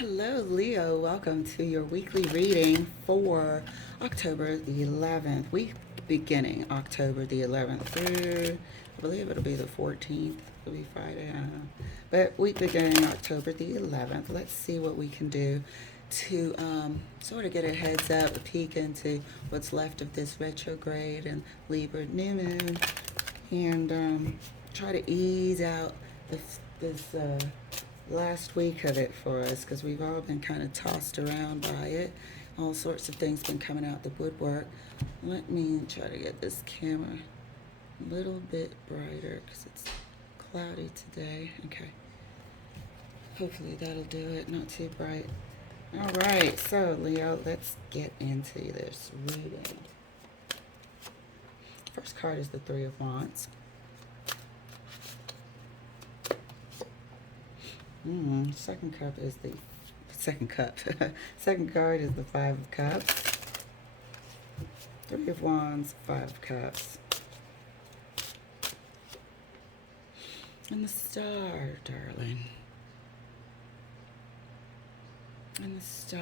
Hello, Leo. Welcome to your weekly reading for October the 11th. Week beginning October the 11th through, I believe it'll be the 14th. It'll be Friday, I don't know. But week beginning October the 11th. Let's see what we can do to sort of get a heads up, a peek into what's left of this retrograde and Libra new moon, and try to ease out this last week of it for us, because we've all been kind of tossed around by it. All sorts of things been coming out the woodwork. Let me try to get this camera a little bit brighter because it's cloudy today. Okay. Hopefully that'll do it. Not too bright. All right. So, Leo, let's get into this reading. First card is the Three of Wands. Second cup is the second cup. Second card is the Five of Cups. Three of Wands, Five of Cups. And the Star, darling. And the Star.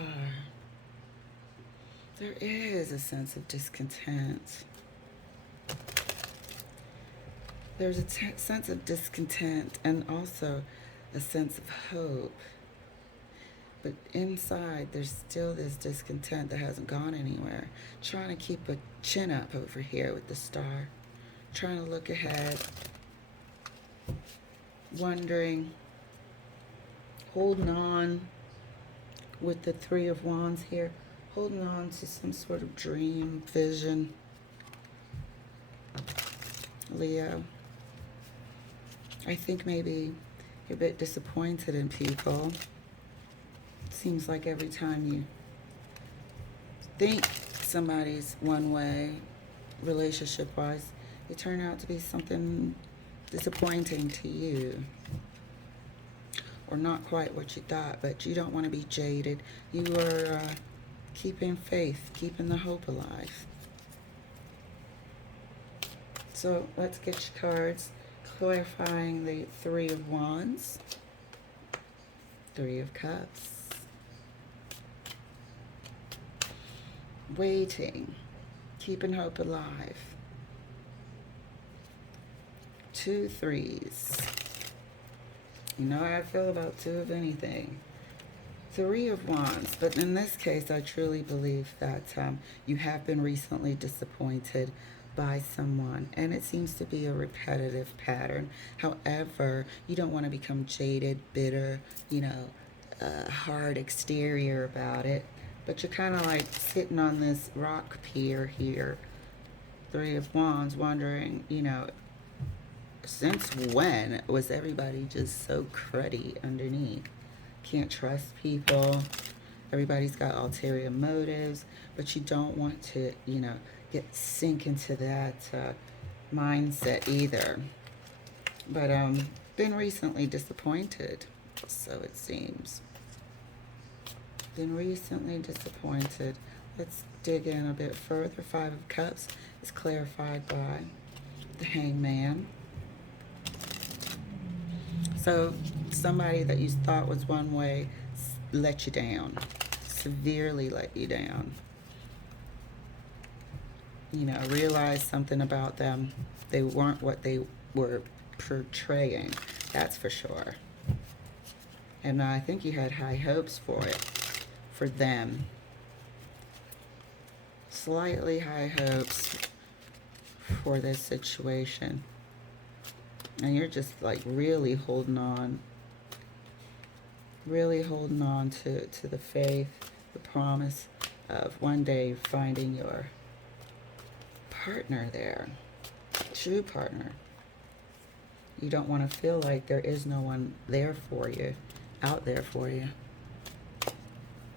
There is a sense of discontent. There's a sense of discontent and also a sense of hope. But inside, there's still this discontent that hasn't gone anywhere. Trying to keep a chin up over here with the Star. Trying to look ahead. Wondering. Holding on with the Three of Wands here. Holding on to some sort of dream, vision. Leo. I think maybe you're a bit disappointed in people. It seems like every time you think somebody's one way, relationship-wise, they turn out to be something disappointing to you. Or not quite what you thought, but you don't want to be jaded. You are keeping faith, keeping the hope alive. So let's get your cards. Clarifying the Three of Wands, Three of Cups, waiting, keeping hope alive, two threes. You know how I feel about two of anything. Three of Wands, but in this case, I truly believe that you have been recently disappointed by someone, and it seems to be a repetitive pattern. However, you don't want to become jaded, bitter, hard exterior about it, but you're kind of like sitting on this rock pier here, Three of Wands, wondering, since when was everybody just so cruddy underneath? Can't trust people. Everybody's got ulterior motives, but you don't want to, sink into that mindset either. But been recently disappointed, so it seems. Been recently disappointed. Let's dig in a bit further. Five of Cups is clarified by the Hangman. So somebody that you thought was one way let you down, severely let you down. Realize something about them. They weren't what they were portraying, that's for sure. And I think you had high hopes for them. Slightly high hopes for this situation. And you're just like really holding on to the faith, the promise of one day finding your partner there, true partner. You don't want to feel like there is no one there for you, out there for you.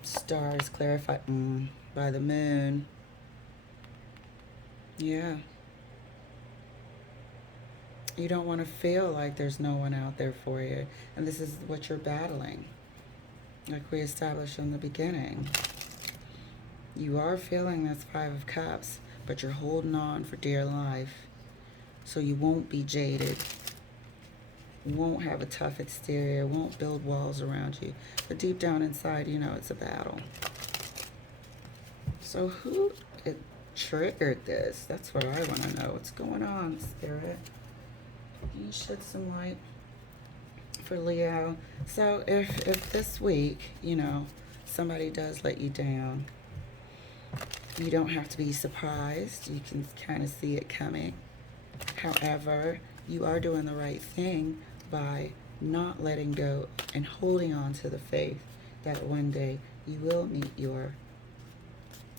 Stars clarified by the moon. Yeah. You don't want to feel like there's no one out there for you. And this is what you're battling. Like we established in the beginning. You are feeling this Five of Cups, but you're holding on for dear life. So you won't be jaded. won't have a tough exterior, won't build walls around you. But deep down inside, you know it's a battle. So who it triggered this? That's what I want to know. What's going on, Spirit? Can you shed some light for Leo? So if this week, you know, somebody does let you down, you don't have to be surprised. You can kind of see it coming. However, you are doing the right thing by not letting go and holding on to the faith that one day you will meet your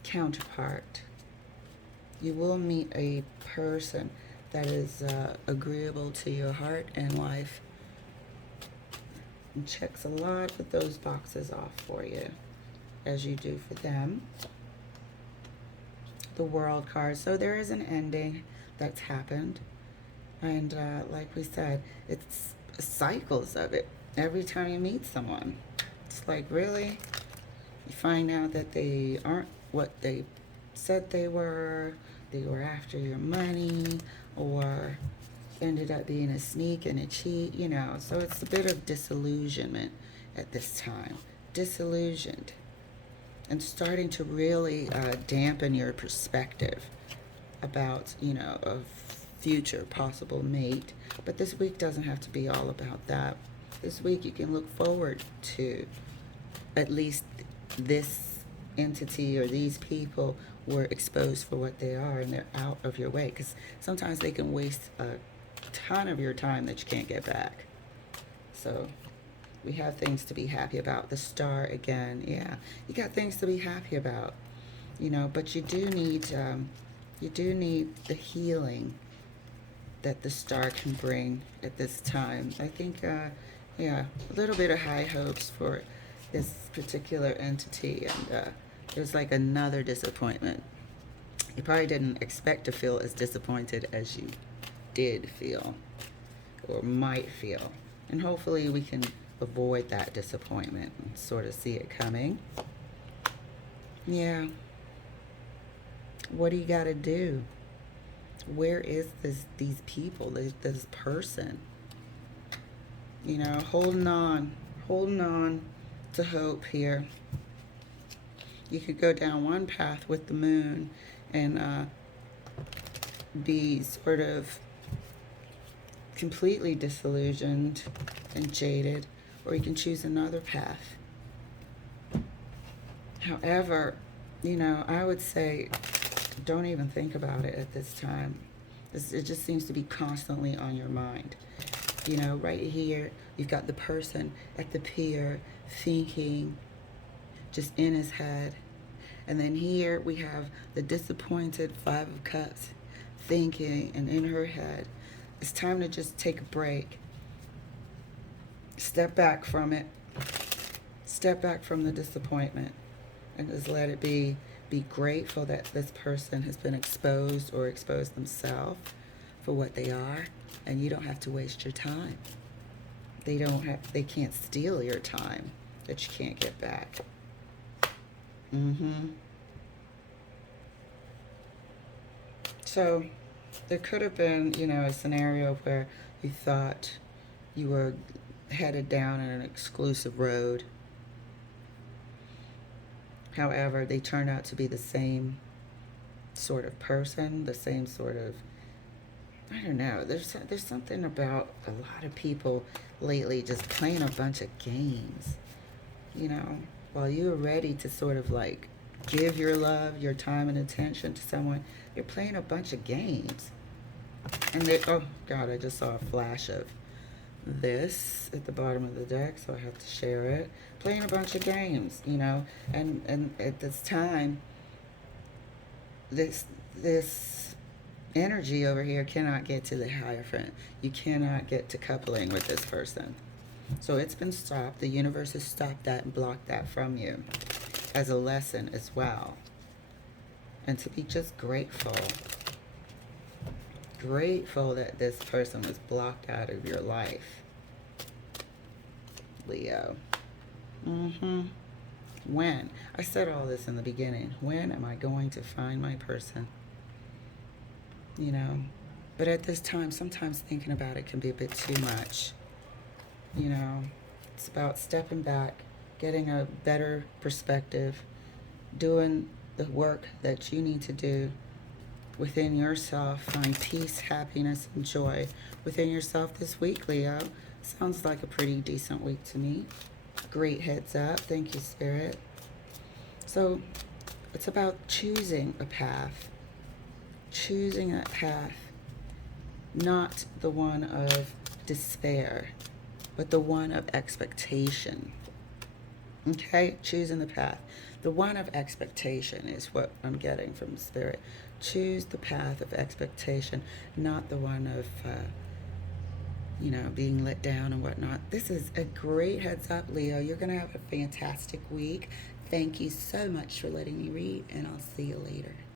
counterpart. You will meet a person that is agreeable to your heart and life and checks a lot of those boxes off for you, as you do for them. The World card. So there is an ending that's happened. And like we said, it's cycles of it. Every time you meet someone, it's like, really? You find out that they aren't what they said they were after your money, or ended up being a sneak and a cheat, you know. So it's a bit of disillusionment at this time. Disillusioned. And starting to really dampen your perspective about, you know, a future possible mate. But this week doesn't have to be all about that. This week you can look forward to at least this entity or these people were exposed for what they are, and they're out of your way, because sometimes they can waste a ton of your time that you can't get back. So we have things to be happy about. The Star again, yeah, you got things to be happy about, you know. But you do need the healing that the Star can bring at this time. I think, yeah, a little bit of high hopes for this particular entity, and there's like another disappointment. You probably didn't expect to feel as disappointed as you did feel, or might feel, and hopefully we can avoid that disappointment and sort of see it coming. Yeah. What do you got to do? Where is these people, this person? You know, holding on to hope here. You could go down one path with the moon and be sort of completely disillusioned and jaded, or you can choose another path. However, you know, I would say don't even think about it at this time. It just seems to be constantly on your mind. You know, right here, you've got the person at the pier thinking, just in his head. And then here we have the disappointed Five of Cups thinking, and in her head. It's time to just take a break. Step back from it. Step back from the disappointment and just let it be. Be grateful that this person has been exposed or exposed themselves for what they are, and you don't have to waste your time. They can't steal your time that you can't get back. So there could have been, you know, a scenario where you thought you were headed down an exclusive road. However, they turned out to be the same sort of person, the same sort of, I don't know, there's something about a lot of people lately just playing a bunch of games, you know, while you're ready to sort of like give your love, your time and attention to someone, you're playing a bunch of games. And they, oh God, I just saw a flash of this at the bottom of the deck, so I have to share it. Playing a bunch of games, you know, and at this time, this energy over here cannot get to the Hierophant. You cannot get to coupling with this person. So it's been stopped. The universe has stopped that and blocked that from you as a lesson as well. And to be just grateful that this person was blocked out of your life, Leo. When? I said all this in the beginning. When am I going to find my person? You know, but at this time, sometimes thinking about it can be a bit too much. You know, it's about stepping back, getting a better perspective, doing the work that you need to do within yourself. Find peace, happiness, and joy within yourself this week, Leo. Sounds like a pretty decent week to me. Great heads up. Thank you, Spirit. So it's about choosing a path, choosing that path, not the one of despair, but the one of expectation. Okay, choosing the path. The one of expectation is what I'm getting from Spirit. Choose the path of expectation, not the one of, being let down and whatnot. This is a great heads up, Leo. You're going to have a fantastic week. Thank you so much for letting me read, and I'll see you later.